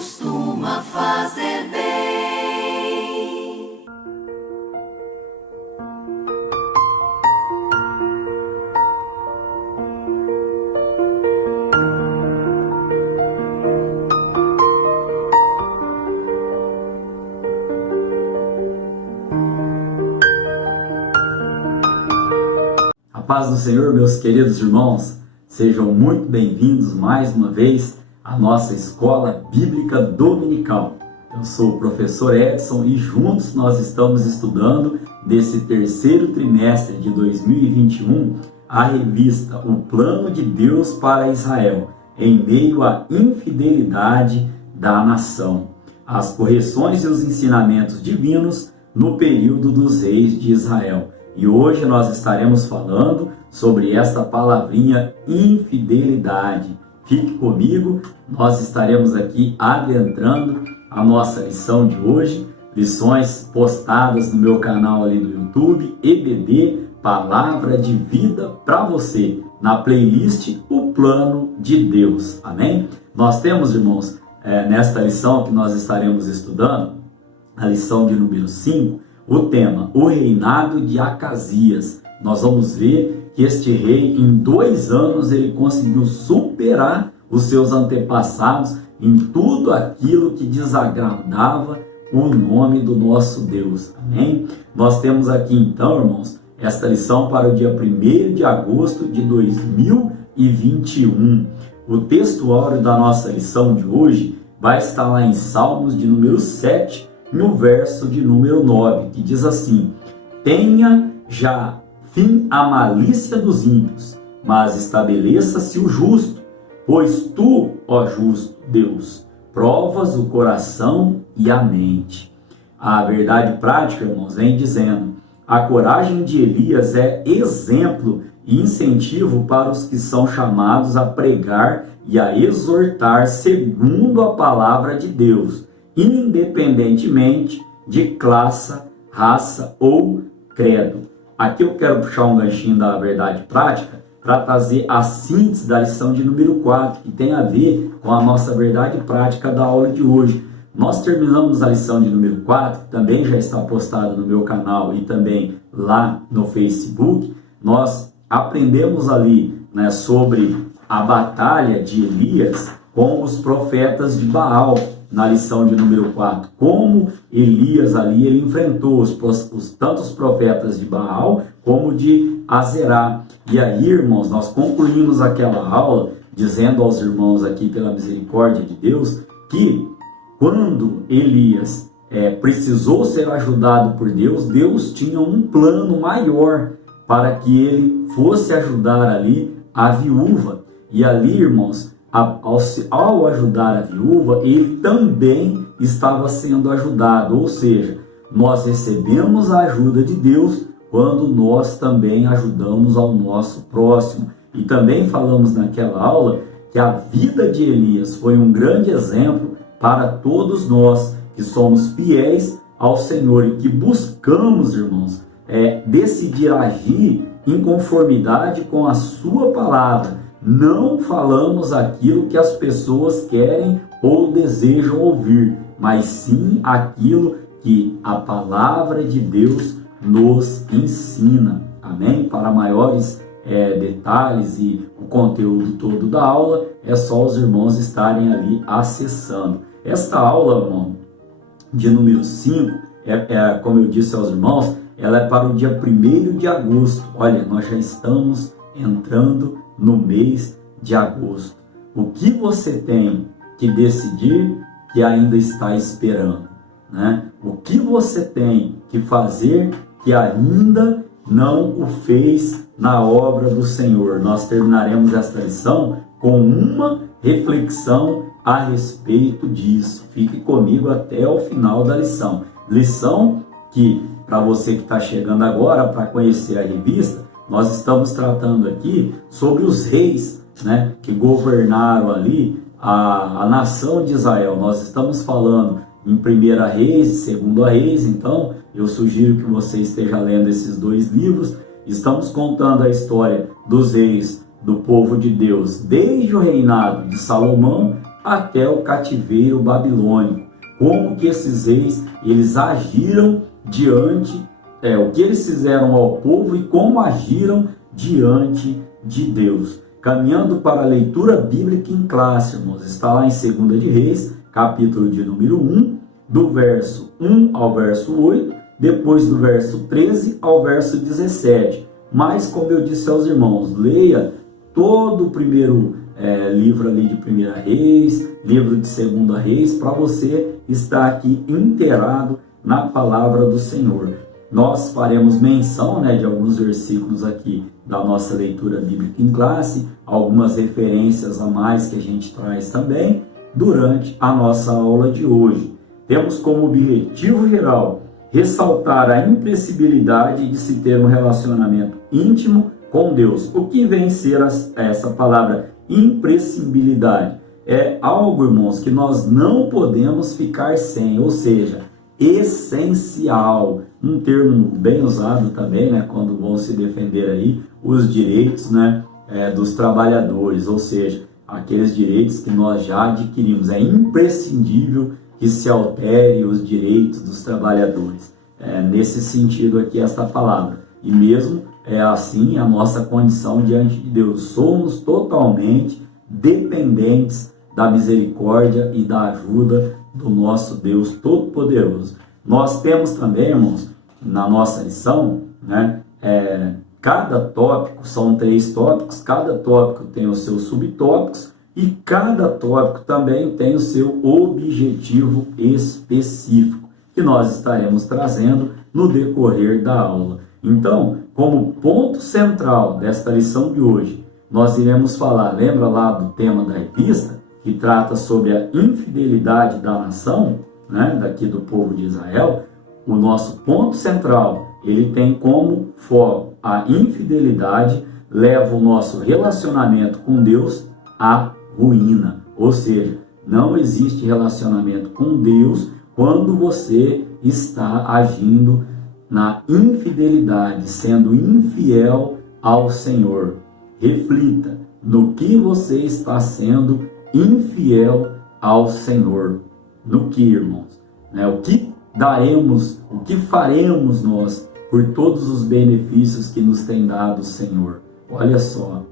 costuma fazer bem. A paz do Senhor, meus queridos irmãos, sejam muito bem-vindos mais uma vez à nossa Escola Bíblica Dominical. Eu sou o professor Edson e juntos nós estamos estudando nesse terceiro trimestre de 2021 a revista O Plano de Deus para Israel, em meio à infidelidade da nação, as correções e os ensinamentos divinos no período dos reis de Israel. E hoje nós estaremos falando sobre esta palavrinha infidelidade. Fique comigo, nós estaremos aqui adentrando a nossa lição de hoje, lições postadas no meu canal ali do YouTube, EBD, Palavra de Vida para você, na playlist O Plano de Deus, amém? Nós temos, irmãos, nesta lição que nós estaremos estudando, a lição de número 5, o tema, o reinado de Acasias. Nós vamos ver que este rei, em 2 anos, ele conseguiu superar os seus antepassados em tudo aquilo que desagradava o nome do nosso Deus. Amém? Nós temos aqui então, irmãos, esta lição para o dia 1º de agosto de 2021. O texto áureo da nossa lição de hoje vai estar lá em Salmos de número 7, no verso de número 9, que diz assim: tenha já fim a malícia dos ímpios, mas estabeleça-se o justo, pois tu, ó justo Deus, provas o coração e a mente. A verdade prática, irmãos, vem dizendo: a coragem de Elias é exemplo e incentivo para os que são chamados a pregar e a exortar segundo a palavra de Deus, independentemente de classe, raça ou credo. Aqui eu quero puxar um ganchinho da verdade prática para trazer a síntese da lição de número 4, que tem a ver com a nossa verdade prática da aula de hoje. Nós terminamos a lição de número 4, que também já está postada no meu canal e também lá no Facebook. Nós aprendemos ali, né, sobre a batalha de Elias com os profetas de Baal, na lição de número 4, como Elias ali ele enfrentou tanto os profetas de Baal como de Azerá. E aí, irmãos, nós concluímos aquela aula dizendo aos irmãos aqui, pela misericórdia de Deus, que quando Elias precisou ser ajudado por Deus, Deus tinha um plano maior para que ele fosse ajudar ali a viúva. E ali, irmãos, ao ajudar a viúva, ele também estava sendo ajudado, ou seja, nós recebemos a ajuda de Deus quando nós também ajudamos ao nosso próximo. E também falamos naquela aula que a vida de Elias foi um grande exemplo para todos nós que somos fiéis ao Senhor e que buscamos, irmãos, decidir agir em conformidade com a sua palavra. Não falamos aquilo que as pessoas querem ou desejam ouvir, mas sim aquilo que a palavra de Deus nos ensina. Amém? Para maiores detalhes e o conteúdo todo da aula, é só os irmãos estarem ali acessando. Esta aula, irmão, de número 5, como eu disse aos irmãos, ela é para o dia 1º de agosto. Olha, nós já estamos entrando no mês de agosto. O que você tem que decidir que ainda está esperando, né? O que você tem que fazer que ainda não o fez na obra do Senhor? Nós terminaremos esta lição com uma reflexão a respeito disso. Fique comigo até o final da lição. Lição que, para você que está chegando agora para conhecer a revista, nós estamos tratando aqui sobre os reis, né, que governaram ali a nação de Israel. Nós estamos falando em 1 Reis e 2 Reis, então eu sugiro que você esteja lendo esses 2 livros. Estamos contando a história dos reis do povo de Deus, desde o reinado de Salomão, até o cativeiro babilônico. Como que esses reis, eles agiram diante, o que eles fizeram ao povo e como agiram diante de Deus. Caminhando para a leitura bíblica em classe, irmãos, está lá em 2 de Reis, capítulo de número 1, do verso 1 ao verso 8, depois do verso 13 ao verso 17. Mas, como eu disse aos irmãos, leia todo o primeiro livro ali de 1 Reis, livro de 2 Reis, para você estar aqui inteirado na palavra do Senhor. Nós faremos menção de alguns versículos aqui da nossa leitura bíblica em classe, algumas referências a mais que a gente traz também durante a nossa aula de hoje. Temos como objetivo geral ressaltar a imprescindibilidade de se ter um relacionamento íntimo com Deus. O que vem ser essa palavra imprescindibilidade? É algo, irmãos, que nós não podemos ficar sem, ou seja, essencial. Um termo bem usado também, quando vão se defender aí os direitos, dos trabalhadores, ou seja, aqueles direitos que nós já adquirimos. É imprescindível que se altere os direitos dos trabalhadores. Nesse sentido aqui esta palavra. E mesmo é assim a nossa condição diante de Deus. Somos totalmente dependentes da misericórdia e da ajuda do nosso Deus Todo-Poderoso. Nós temos também, irmãos, na nossa lição, cada tópico, são 3 tópicos, cada tópico tem os seus subtópicos e cada tópico também tem o seu objetivo específico, que nós estaremos trazendo no decorrer da aula. Então, como ponto central desta lição de hoje, nós iremos falar, lembra lá do tema da revista, que trata sobre a infidelidade da nação, daqui do povo de Israel. O nosso ponto central, ele tem como foco a infidelidade, leva o nosso relacionamento com Deus à ruína. Ou seja, não existe relacionamento com Deus quando você está agindo na infidelidade, sendo infiel ao Senhor. Reflita no que você está sendo infiel ao Senhor. No que, irmãos? O que daremos, o que faremos nós por todos os benefícios que nos tem dado o Senhor? Olha só,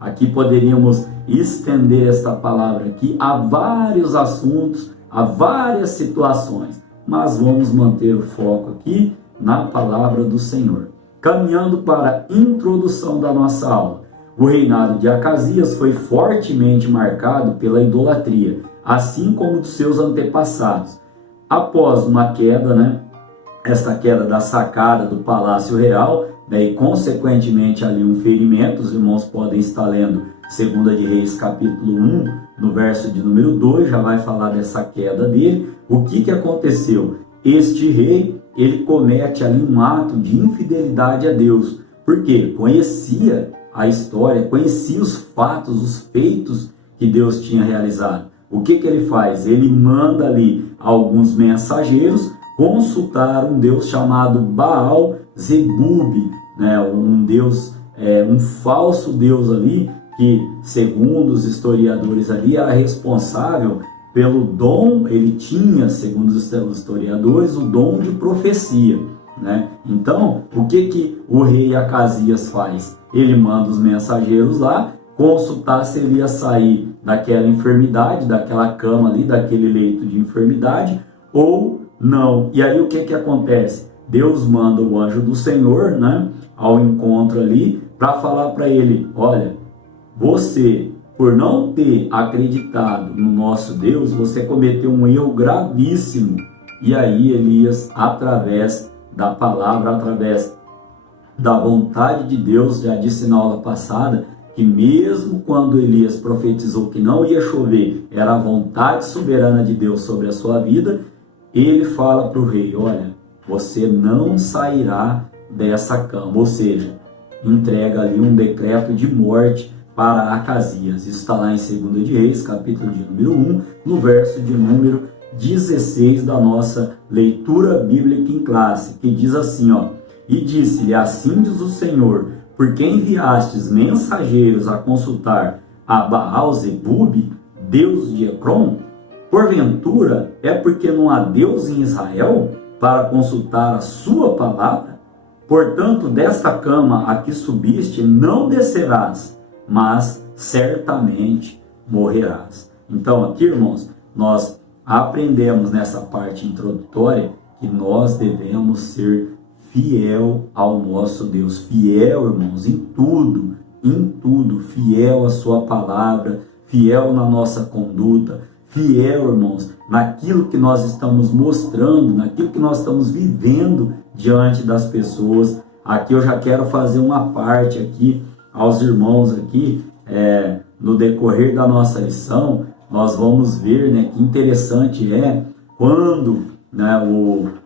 aqui poderíamos estender esta palavra aqui a vários assuntos, a várias situações, mas vamos manter o foco aqui na palavra do Senhor. Caminhando para a introdução da nossa aula. O reinado de Acasias foi fortemente marcado pela idolatria, assim como dos seus antepassados. Após uma queda, esta queda da sacada do palácio real, e consequentemente ali um ferimento, os irmãos podem estar lendo 2 de Reis capítulo 1, no verso de número 2, já vai falar dessa queda dele. O que aconteceu? Este rei, ele comete ali um ato de infidelidade a Deus, porque conhecia a história, conhecia os fatos, os feitos que Deus tinha realizado. O que ele faz? Ele manda ali alguns mensageiros consultar um Deus chamado Baal-zebub, um Deus, um falso Deus ali, que segundo os historiadores ali era responsável pelo dom, ele tinha, segundo os historiadores, o dom de profecia. Então, o que o rei Acasias faz? Ele manda os mensageiros lá consultar se ele ia sair daquela enfermidade, daquela cama ali, daquele leito de enfermidade, ou não. E aí o que acontece? Deus manda o anjo do Senhor, ao encontro ali, para falar para ele: olha, você, por não ter acreditado no nosso Deus, você cometeu um erro gravíssimo. E aí Elias, através da palavra, através da vontade de Deus, já disse na aula passada, que mesmo quando Elias profetizou que não ia chover, era a vontade soberana de Deus sobre a sua vida, ele fala para o rei: olha, você não sairá dessa cama, ou seja, entrega ali um decreto de morte para Acasias. Isso está lá em 2 de Reis, capítulo de número 1, no verso de número 16 da nossa leitura bíblica em classe, que diz assim, e disse-lhe: assim diz o Senhor, por que enviastes mensageiros a consultar a Baal-zebub, Deus de Ecrom? Porventura é porque não há Deus em Israel para consultar a sua palavra? Portanto, desta cama a que subiste não descerás, mas certamente morrerás. Então aqui, irmãos, nós aprendemos nessa parte introdutória que nós devemos ser fiel ao nosso Deus. Fiel, irmãos, em tudo, fiel à sua palavra, fiel na nossa conduta, fiel, irmãos, naquilo que nós estamos mostrando, naquilo que nós estamos vivendo diante das pessoas. Aqui eu já quero fazer uma parte aqui aos irmãos aqui, no decorrer da nossa lição, nós vamos ver, né, que interessante é quando, né,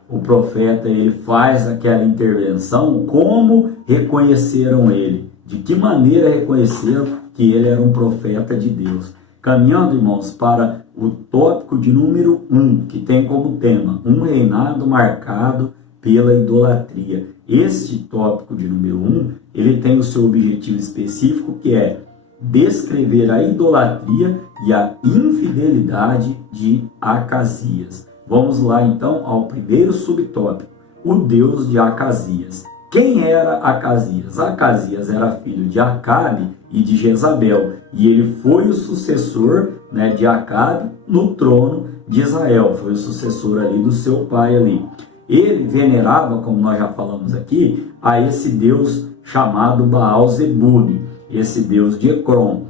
o profeta ele faz aquela intervenção, como reconheceram ele, de que maneira reconheceram que ele era um profeta de Deus. Caminhando, irmãos, para o tópico de número 1, que tem como tema um reinado marcado pela idolatria. Este tópico de número 1, ele tem o seu objetivo específico, que é descrever a idolatria e a infidelidade de Acasias. Vamos lá então ao primeiro subtópico, o Deus de Acasias. Quem era Acasias? Acasias era filho de Acabe e de Jezabel, e ele foi o sucessor, né, de Acabe no trono de Israel, foi o sucessor ali do seu pai ali. Ele venerava, como nós já falamos aqui, a esse Deus chamado Baal-zebub, esse Deus de Ecrom,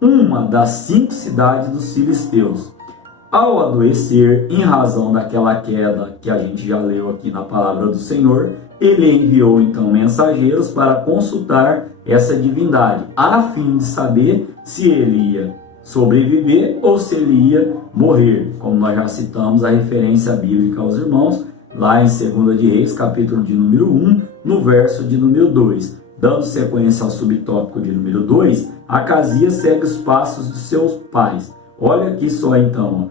uma das 5 cidades dos filisteus. Ao adoecer, em razão daquela queda que a gente já leu aqui na palavra do Senhor, ele enviou então mensageiros para consultar essa divindade, a fim de saber se ele ia sobreviver ou se ele ia morrer, como nós já citamos a referência bíblica aos irmãos, lá em 2 de Reis, capítulo de número 1, no verso de número 2. Dando sequência ao subtópico de número 2, Acasias segue os passos de seus pais. Olha aqui só então.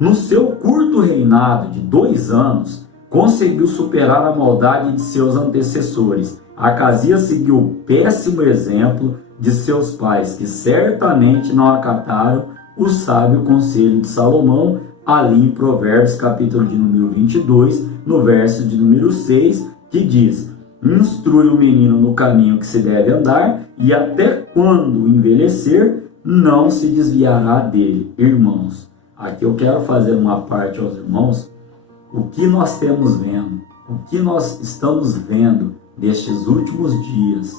No seu curto reinado de 2 anos, conseguiu superar a maldade de seus antecessores. Acasias seguiu o péssimo exemplo de seus pais, que certamente não acataram o sábio conselho de Salomão, ali em Provérbios, capítulo de número 22, no verso de número 6, que diz: instrui o menino no caminho que se deve andar, e até quando envelhecer, não se desviará dele. Irmãos, aqui eu quero fazer uma parte aos irmãos, o que nós temos vendo, o que nós estamos vendo nestes últimos dias,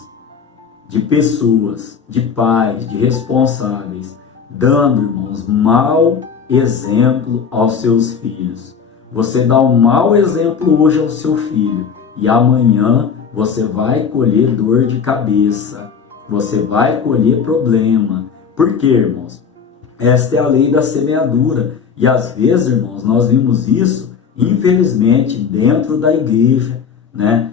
de pessoas, de pais, de responsáveis, dando, irmãos, mau exemplo aos seus filhos. Você dá um mau exemplo hoje ao seu filho, e amanhã você vai colher dor de cabeça, você vai colher problema. Por quê, irmãos? Esta é a lei da semeadura. E às vezes, irmãos, nós vimos isso, infelizmente, dentro da igreja, né?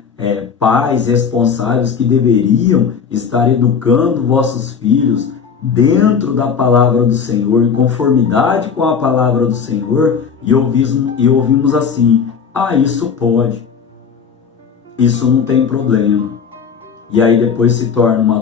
Pais responsáveis que deveriam estar educando vossos filhos dentro da palavra do Senhor, em conformidade com a palavra do Senhor, e ouvimos assim: ah, isso pode, isso não tem problema. E aí depois se torna um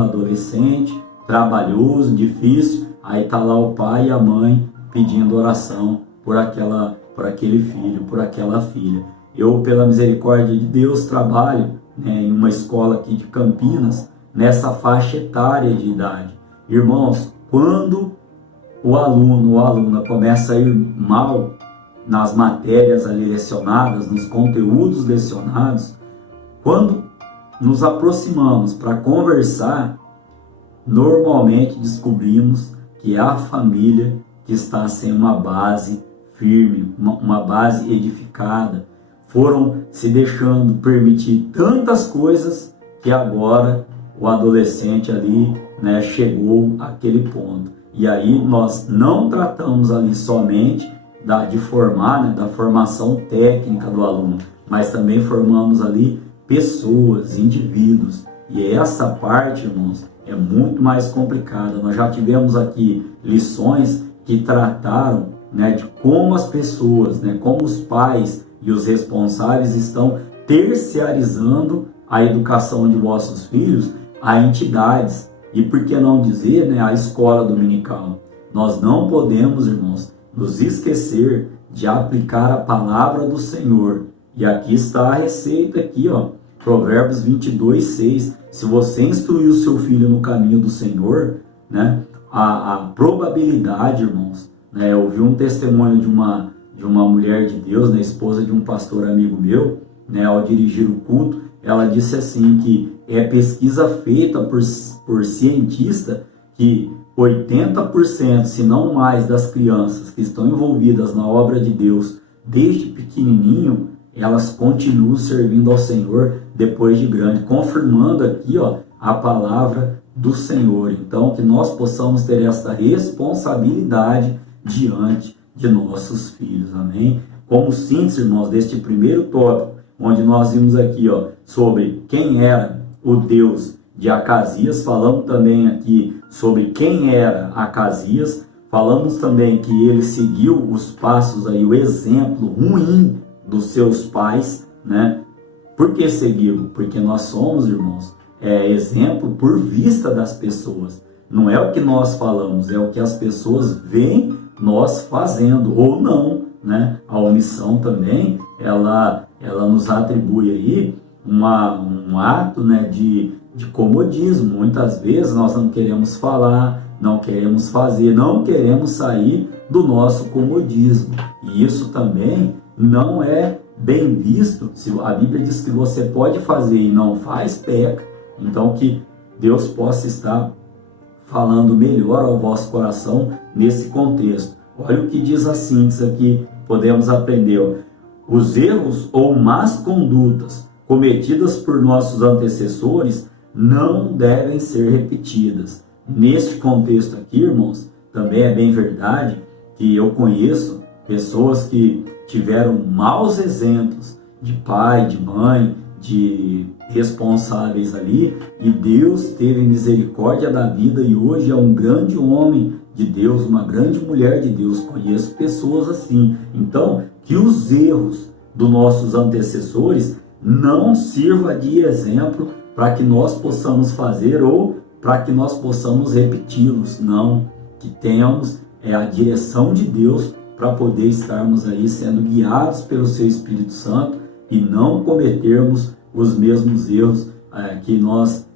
adolescente trabalhoso, difícil, aí está lá o pai e a mãe pedindo oração por aquele filho, por aquela filha. Eu, pela misericórdia de Deus, trabalho, né, em uma escola aqui de Campinas, nessa faixa etária de idade. Irmãos, quando o aluno ou a aluna começa a ir mal nas matérias ali lecionadas, nos conteúdos lecionados, quando nos aproximamos para conversar, normalmente descobrimos que é a família que está sem uma base firme, uma base edificada. Foram se deixando permitir tantas coisas que agora o adolescente ali, né, chegou àquele ponto. E aí nós não tratamos ali somente de formar, né, da formação técnica do aluno, mas também formamos ali pessoas, indivíduos. E essa parte, irmãos, é muito mais complicada. Nós já tivemos aqui lições que trataram, né, de como as pessoas, né, como os pais e os responsáveis estão terciarizando a educação de vossos filhos a entidades e por que não dizer, né, a escola dominical. Nós não podemos, irmãos, nos esquecer de aplicar a palavra do Senhor. E aqui está a receita aqui, ó, Provérbios 22:6. Se você instruir o seu filho no caminho do Senhor, né, a probabilidade, irmãos, né, eu ouvi um testemunho de uma mulher de Deus, né, esposa de um pastor amigo meu, né, ao dirigir o culto, ela disse assim que é pesquisa feita por cientista que 80%, se não mais, das crianças que estão envolvidas na obra de Deus desde pequenininho, elas continuam servindo ao Senhor depois de grande, confirmando aqui, ó, a palavra do Senhor. Então, que nós possamos ter esta responsabilidade diante de nossos filhos, amém? Como síntese, irmãos, deste primeiro tópico, onde nós vimos aqui, ó, sobre quem era o Deus de Acasias, falamos também aqui sobre quem era Acasias, falamos também que ele seguiu os passos aí, o exemplo ruim dos seus pais, né? Por que seguiu? Porque nós somos, irmãos, exemplo por vista das pessoas. Não é o que nós falamos, é o que as pessoas veem nós fazendo ou não, né? A omissão também, ela nos atribui aí um ato, né, de comodismo. Muitas vezes nós não queremos falar, não queremos fazer, não queremos sair do nosso comodismo. E isso também não é bem visto. Se a Bíblia diz que você pode fazer e não faz, peca. Então que Deus possa estar falando melhor ao vosso coração nesse contexto. Olha o que diz a síntese aqui, podemos aprender, ó. Os erros ou más condutas cometidas por nossos antecessores não devem ser repetidas. Neste contexto aqui, irmãos, também é bem verdade que eu conheço pessoas que tiveram maus exemplos de pai, de mãe, de responsáveis ali, e Deus teve misericórdia da vida e hoje é um grande homem de Deus, uma grande mulher de Deus. Conheço pessoas assim. Então, que os erros dos nossos antecessores não sirva de exemplo para que nós possamos fazer ou para que nós possamos repeti-los. Não, que tenhamos a direção de Deus para poder estarmos aí sendo guiados pelo seu Espírito Santo e não cometermos os mesmos erros que nós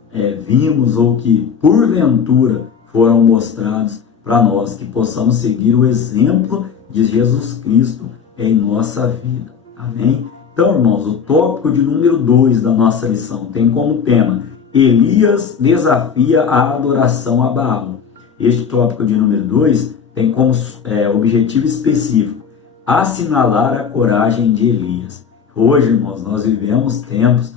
vimos ou que porventura foram mostrados para nós, que possamos seguir o exemplo de Jesus Cristo em nossa vida. Amém? Então, irmãos, o tópico de número 2 da nossa lição tem como tema Elias desafia a adoração a Baal. Este tópico de número 2 tem como objetivo específico assinalar a coragem de Elias. Hoje, irmãos, nós vivemos tempos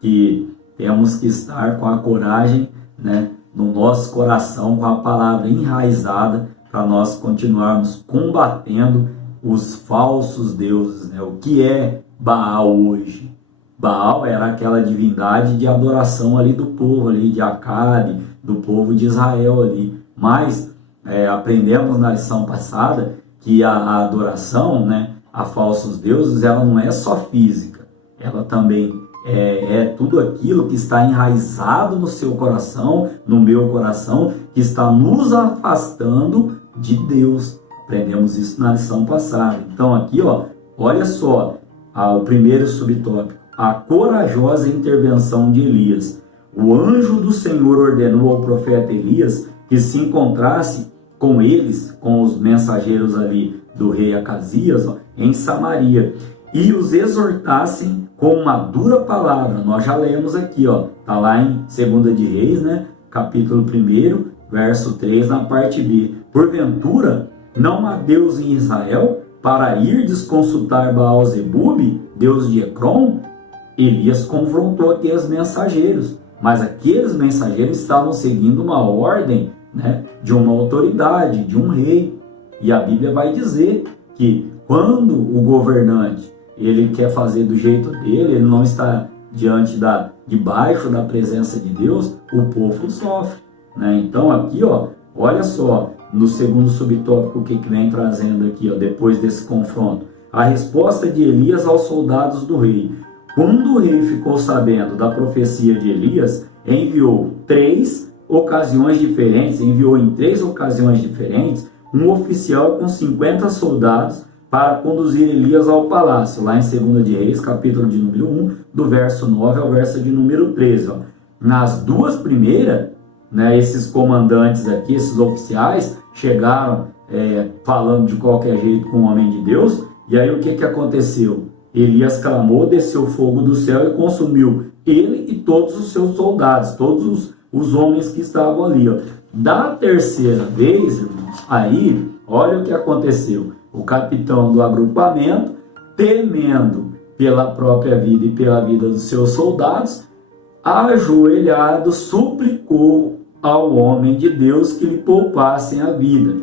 que temos que estar com a coragem, né, no nosso coração, com a palavra enraizada, para nós continuarmos combatendo os falsos deuses, né? O que é Baal hoje? Baal era aquela divindade de adoração ali do povo, ali de Acabe, do povo de Israel ali. Mas aprendemos na lição passada que a adoração, né, a falsos deuses, ela não é só física, ela também é tudo aquilo que está enraizado no seu coração, no meu coração, que está nos afastando de Deus. Aprendemos isso na lição passada. Então aqui, ó, olha só, o primeiro subtópico, a corajosa intervenção de Elias. O anjo do Senhor ordenou ao profeta Elias que se encontrasse com eles, com os mensageiros ali do rei Acasias, ó, em Samaria, e os exortassem com uma dura palavra. Nós já lemos aqui, ó, tá lá em 2 de Reis, né, capítulo 1, verso 3, na parte B. Porventura, não há Deus em Israel para irdes consultar Baal-zebub, Deus de Ecrom? Elias confrontou aqueles mensageiros, mas aqueles mensageiros estavam seguindo uma ordem, né, de uma autoridade, de um rei. E a Bíblia vai dizer que quando o governante ele quer fazer do jeito dele, ele não está debaixo da presença de Deus, o povo sofre, né? Então aqui, ó, olha só, no segundo subtópico, o que vem trazendo aqui, ó, depois desse confronto, a resposta de Elias aos soldados do rei. Quando o rei ficou sabendo da profecia de Elias, enviou 3 ocasiões diferentes, enviou em 3 ocasiões diferentes, um oficial com 50 soldados para conduzir Elias ao palácio, lá em 2 de Reis, capítulo de número 1, do verso 9 ao verso de número 13. Ó. Nas 2 primeiras, né, esses comandantes aqui, esses oficiais, chegaram falando de qualquer jeito com o homem de Deus, e aí o que aconteceu? Elias clamou, desceu fogo do céu e consumiu ele e todos os seus soldados, todos os homens que estavam ali. Ó. Da terceira vez, irmãos, aí, olha o que aconteceu. O capitão do agrupamento, temendo pela própria vida e pela vida dos seus soldados, ajoelhado, suplicou ao homem de Deus que lhe poupassem a vida.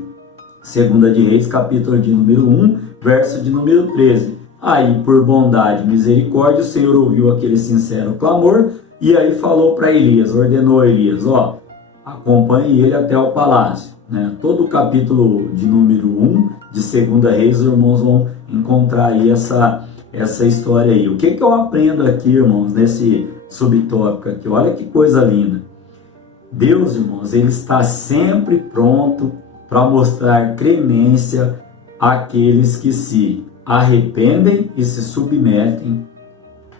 2 de Reis, capítulo de número 1, verso de número 13. Aí, por bondade e misericórdia, o Senhor ouviu aquele sincero clamor e aí falou para Elias, ordenou a Elias, ó, acompanhe ele até o palácio. Né? Todo o capítulo de número 1 de 2 Reis, os irmãos vão encontrar aí essa história aí. O que eu aprendo aqui, irmãos, nesse subtópico aqui? Olha que coisa linda. Deus, irmãos, ele está sempre pronto para mostrar clemência àqueles que se arrependem e se submetem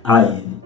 a Ele.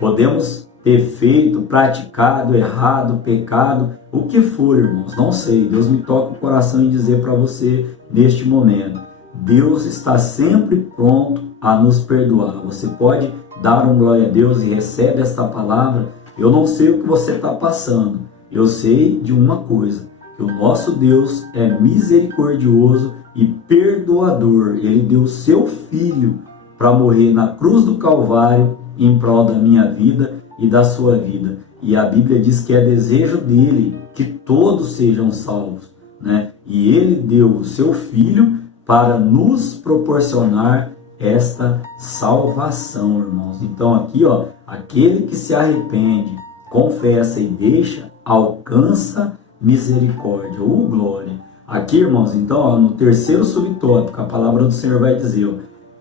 Podemos ter feito, praticado, errado, pecado, o que for, irmãos, não sei. Deus me toca o coração em dizer para você neste momento. Deus está sempre pronto a nos perdoar. Você pode dar um glória a Deus e recebe esta palavra. Eu não sei o que você está passando. Eu sei de uma coisa, que o nosso Deus é misericordioso e perdoador. Ele deu o seu Filho para morrer na cruz do Calvário em prol da minha vida e da sua vida. E a Bíblia diz que é desejo dele que todos sejam salvos, né? E ele deu o seu Filho para nos proporcionar esta salvação, irmãos. Então aqui, ó, aquele que se arrepende, confessa e deixa, alcança misericórdia ou glória. Aqui, irmãos, então, ó, no terceiro subtópico, a palavra do Senhor vai dizer ó,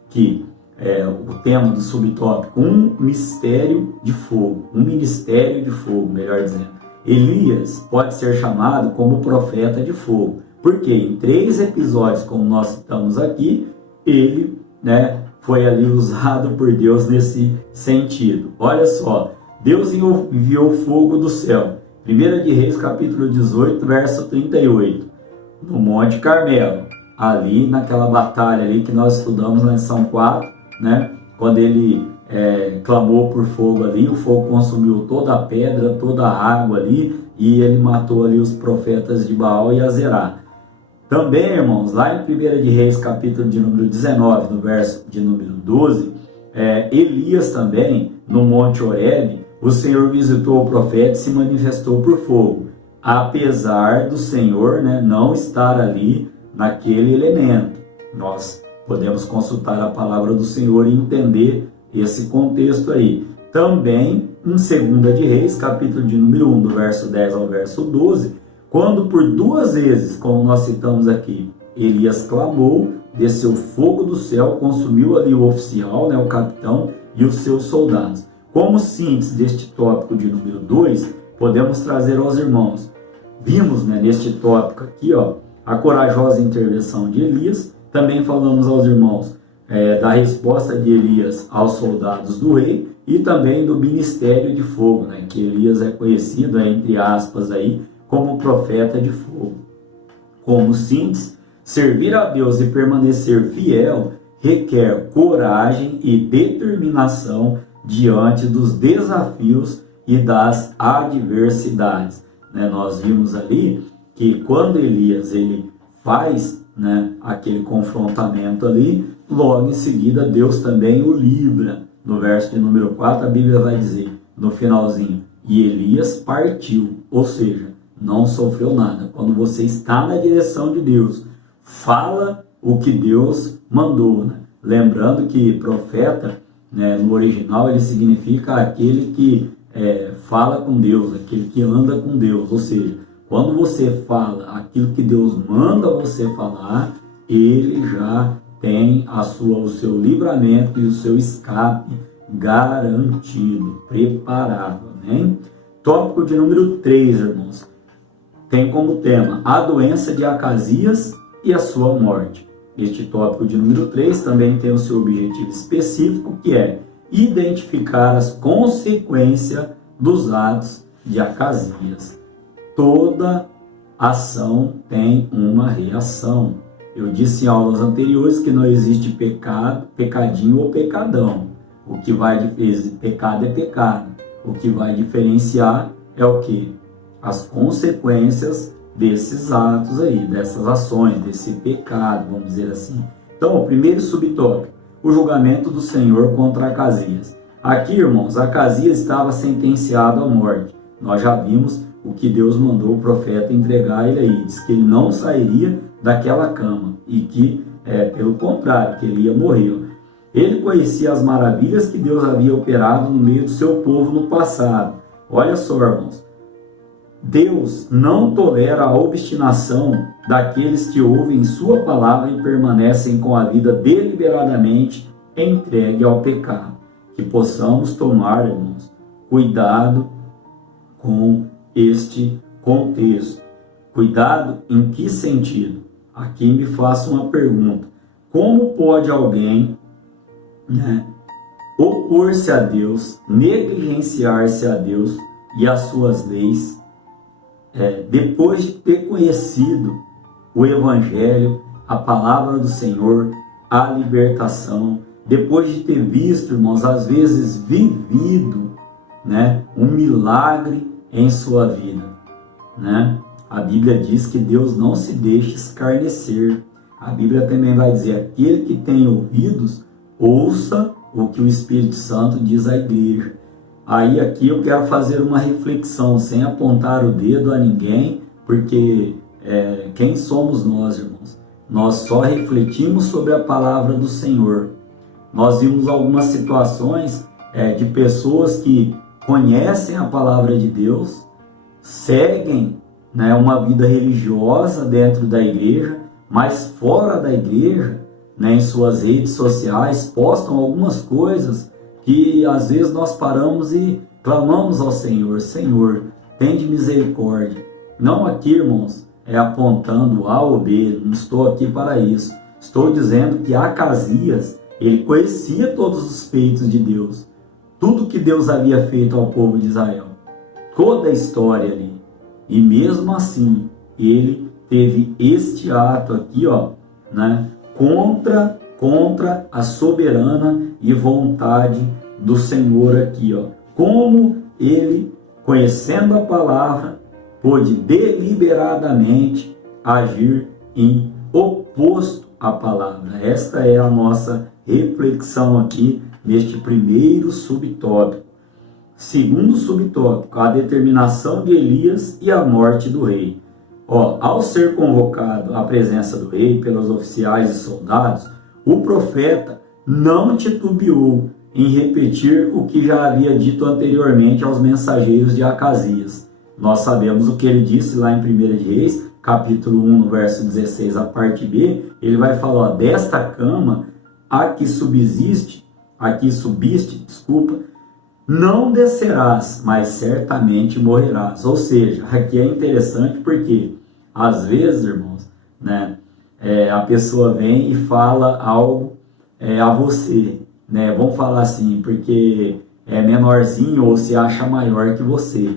que o tema do subtópico, um ministério de fogo, melhor dizendo. Elias pode ser chamado como profeta de fogo, porque em 3 episódios, como nós citamos aqui, ele, né, foi ali usado por Deus nesse sentido. Olha só, Deus enviou fogo do céu. 1 de Reis, capítulo 18, verso 38. No Monte Carmelo, ali naquela batalha ali que nós estudamos na lição 4, né? Quando ele clamou por fogo ali, o fogo consumiu toda a pedra, toda a água ali, e ele matou ali os profetas de Baal e Azerá. Também, irmãos, lá em 1 de Reis, capítulo de número 19, no verso de número 12, Elias também, no Monte Horebe, o Senhor visitou o profeta e se manifestou por fogo, apesar do Senhor, né, não estar ali naquele elemento. Nós podemos consultar a palavra do Senhor e entender esse contexto aí. Também, em 2 de Reis, capítulo de número 1, do verso 10 ao verso 12, quando por 2 vezes, como nós citamos aqui, Elias clamou, desceu fogo do céu, consumiu ali o oficial, né, o capitão e os seus soldados. Como síntese deste tópico de número 2, podemos trazer aos irmãos. Vimos, né, neste tópico aqui, ó, a corajosa intervenção de Elias. Também falamos aos irmãos da resposta de Elias aos soldados do rei e também do ministério de fogo, né, que Elias é conhecido, entre aspas, aí, como profeta de fogo. Como síntese, servir a Deus e permanecer fiel requer coragem e determinação diante dos desafios e das adversidades. Né? Nós vimos ali que quando Elias ele faz, né, aquele confrontamento ali, logo em seguida Deus também o livra. No verso de número 4 a Bíblia vai dizer, no finalzinho, e Elias partiu, ou seja, não sofreu nada. Quando você está na direção de Deus, fala o que Deus mandou. Né? Lembrando que profeta, né, no original, ele significa aquele que fala com Deus, aquele que anda com Deus. Ou seja, quando você fala aquilo que Deus manda você falar, ele já tem o seu livramento e o seu escape garantido, preparado. Amém? Tópico de número 3, irmãos, tem como tema a doença de Acasias e a sua morte. Este tópico de número 3 também tem o seu objetivo específico, que é identificar as consequências dos atos de Acasias. Toda ação tem uma reação. Eu disse em aulas anteriores que não existe pecado, pecadinho ou pecadão. O que vai pecado é pecado. O que vai diferenciar é o que? As consequências desses atos aí, dessas ações, desse pecado, vamos dizer assim. Então, o primeiro subtópico, o julgamento do Senhor contra Acasias. Aqui, irmãos, Acasias estava sentenciado à morte. Nós já vimos o que Deus mandou o profeta entregar ele aí. Diz que ele não sairia daquela cama e que, pelo contrário, que ele ia morrer. Ele conhecia as maravilhas que Deus havia operado no meio do seu povo no passado. Olha só, irmãos. Deus não tolera a obstinação daqueles que ouvem sua palavra e permanecem com a vida deliberadamente entregue ao pecado. Que possamos tomar, irmãos, cuidado com este contexto. Cuidado em que sentido? Aqui me faço uma pergunta. Como pode alguém, opor-se a Deus, negligenciar-se a Deus e as suas leis, depois de ter conhecido o Evangelho, a palavra do Senhor, a libertação, depois de ter visto, irmãos, às vezes vivido, um milagre em sua vida, A Bíblia diz que Deus não se deixa escarnecer. A Bíblia também vai dizer, aquele que tem ouvidos, ouça o que o Espírito Santo diz à igreja. Aí aqui eu quero fazer uma reflexão, sem apontar o dedo a ninguém, porque quem somos nós, irmãos? Nós só refletimos sobre a palavra do Senhor. Nós vimos algumas situações de pessoas que conhecem a palavra de Deus, seguem uma vida religiosa dentro da igreja, mas fora da igreja, em suas redes sociais, postam algumas coisas que às vezes nós paramos e clamamos ao Senhor, Senhor, tende misericórdia. Não aqui, irmãos, apontando A ou B, não estou aqui para isso. Estou dizendo que Acasias, ele conhecia todos os feitos de Deus, tudo que Deus havia feito ao povo de Israel, toda a história ali. E mesmo assim, ele teve este ato aqui, contra a soberana e vontade do Senhor aqui, Como ele, conhecendo a palavra, pôde deliberadamente agir em oposto à palavra. Esta é a nossa reflexão aqui neste primeiro subtópico. Segundo subtópico, a determinação de Elias e a morte do rei. Ao ser convocado à presença do rei pelos oficiais e soldados, o profeta não titubeou em repetir o que já havia dito anteriormente aos mensageiros de Acasias. Nós sabemos o que ele disse lá em 1 Reis, capítulo 1, no verso 16, a parte B. Ele vai falar, desta cama a que subiste, não descerás, mas certamente morrerás. Ou seja, aqui é interessante porque, às vezes, irmãos, a pessoa vem e fala algo a você, vamos falar assim, porque é menorzinho ou se acha maior que você.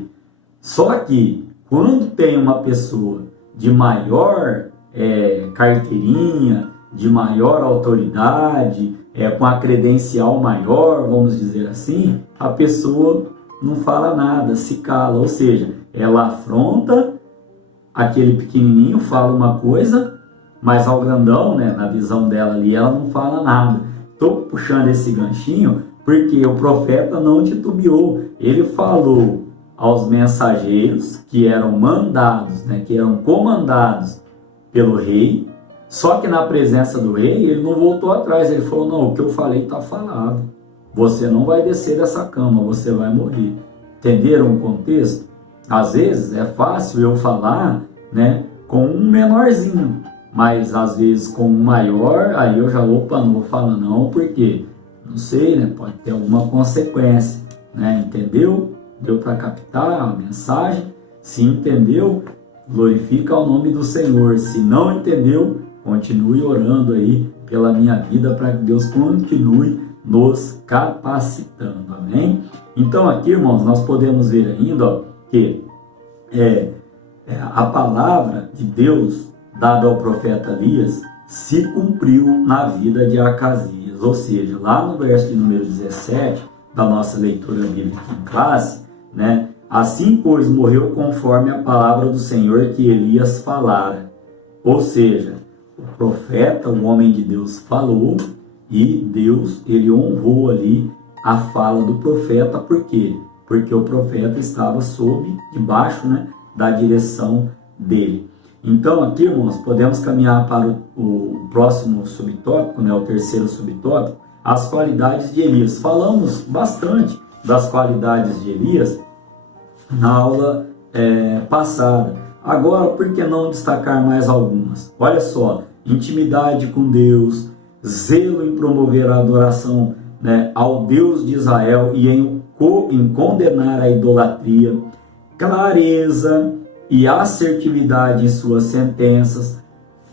Só que, quando tem uma pessoa de maior carteirinha, de maior autoridade, com a credencial maior, vamos dizer assim, a pessoa não fala nada, se cala, ou seja, ela afronta aquele pequenininho, fala uma coisa, mas ao grandão, na visão dela ali, ela não fala nada. Estou puxando esse ganchinho porque o profeta não titubeou, ele falou aos mensageiros que eram mandados, que eram comandados pelo rei, só que na presença do rei ele não voltou atrás, ele falou, não, o que eu falei está falado, você não vai descer dessa cama, você vai morrer. Entenderam o contexto? Às vezes é fácil eu falar com um menorzinho, mas às vezes com um maior, aí eu já, não vou falar não, porque, não sei, pode ter alguma consequência, entendeu? Deu para captar a mensagem? Se entendeu, glorifica o nome do Senhor. Se não entendeu, continue orando aí pela minha vida para que Deus continue nos capacitando. Amém? Então aqui, irmãos, nós podemos ver ainda, ó, que a palavra de Deus dada ao profeta Elias se cumpriu na vida de Acasias. Ou seja, lá no verso de número 17 da nossa leitura bíblica em classe, né? Assim, pois, morreu conforme a palavra do Senhor que Elias falara. Ou seja, o profeta, o homem de Deus, falou e Deus, ele honrou ali a fala do profeta. Por quê? Porque o profeta estava debaixo, né, da direção dele. Então aqui, irmãos, podemos caminhar para o próximo subtópico, né, o terceiro subtópico, as qualidades de Elias. Falamos bastante das qualidades de Elias na aula passada. Agora, por que não destacar mais algumas? Olha só, intimidade com Deus, zelo em promover a adoração, né, ao Deus de Israel e em condenar a idolatria, clareza e assertividade em suas sentenças,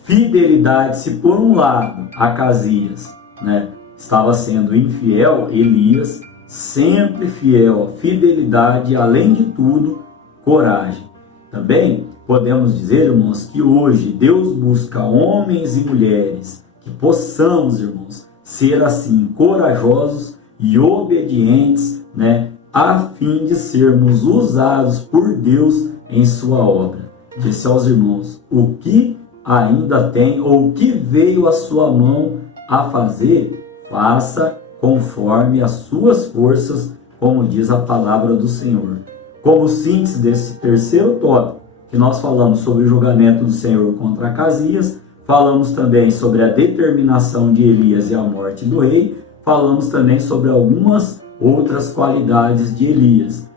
fidelidade. Se por um lado Acasias, né, estava sendo infiel, Elias sempre fiel, fidelidade, além de tudo, coragem. Também podemos dizer, irmãos, que hoje Deus busca homens e mulheres que possamos, irmãos, ser assim corajosos e obedientes, né, a fim de sermos usados por Deus em sua obra. Disse aos irmãos: o que ainda tem ou o que veio à sua mão a fazer, faça conforme as suas forças, como diz a palavra do Senhor. Como síntese desse terceiro tópico, que nós falamos sobre o julgamento do Senhor contra Acasias, falamos também sobre a determinação de Elias e a morte do rei, falamos também sobre algumas outras qualidades de Elias.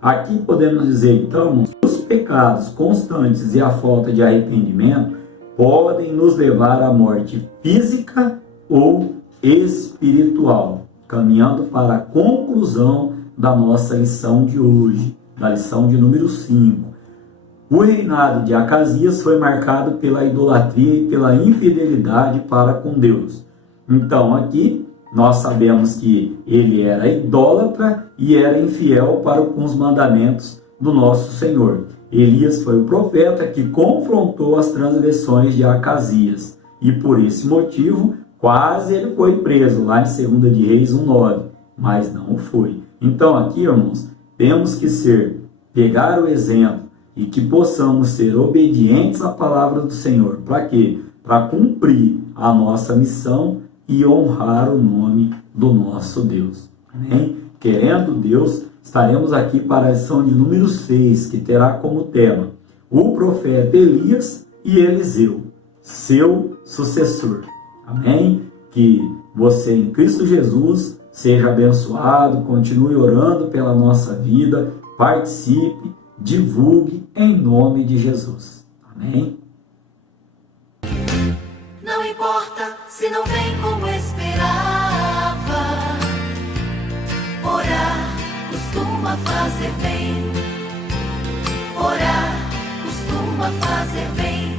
Aqui podemos dizer, então, os pecados constantes e a falta de arrependimento podem nos levar à morte física ou espiritual, caminhando para a conclusão da nossa lição de hoje, da lição de número 5. O reinado de Acasias foi marcado pela idolatria e pela infidelidade para com Deus. Então aqui nós sabemos que ele era idólatra e era infiel para com os mandamentos do nosso Senhor. Elias foi o profeta que confrontou as transgressões de Acasias e por esse motivo quase ele foi preso lá em 2 de Reis 1:9, mas não o foi. Então aqui, irmãos, temos que pegar o exemplo e que possamos ser obedientes à palavra do Senhor. Para quê? Para cumprir a nossa missão e honrar o nome do nosso Deus. Amém? Querendo Deus, estaremos aqui para a lição de número 6, que terá como tema o profeta Elias e Eliseu, seu sucessor. Amém? Que você em Cristo Jesus seja abençoado, continue orando pela nossa vida, participe, divulgue em nome de Jesus. Amém? Não importa se não vem como esperava, orar costuma fazer bem, orar costuma fazer bem.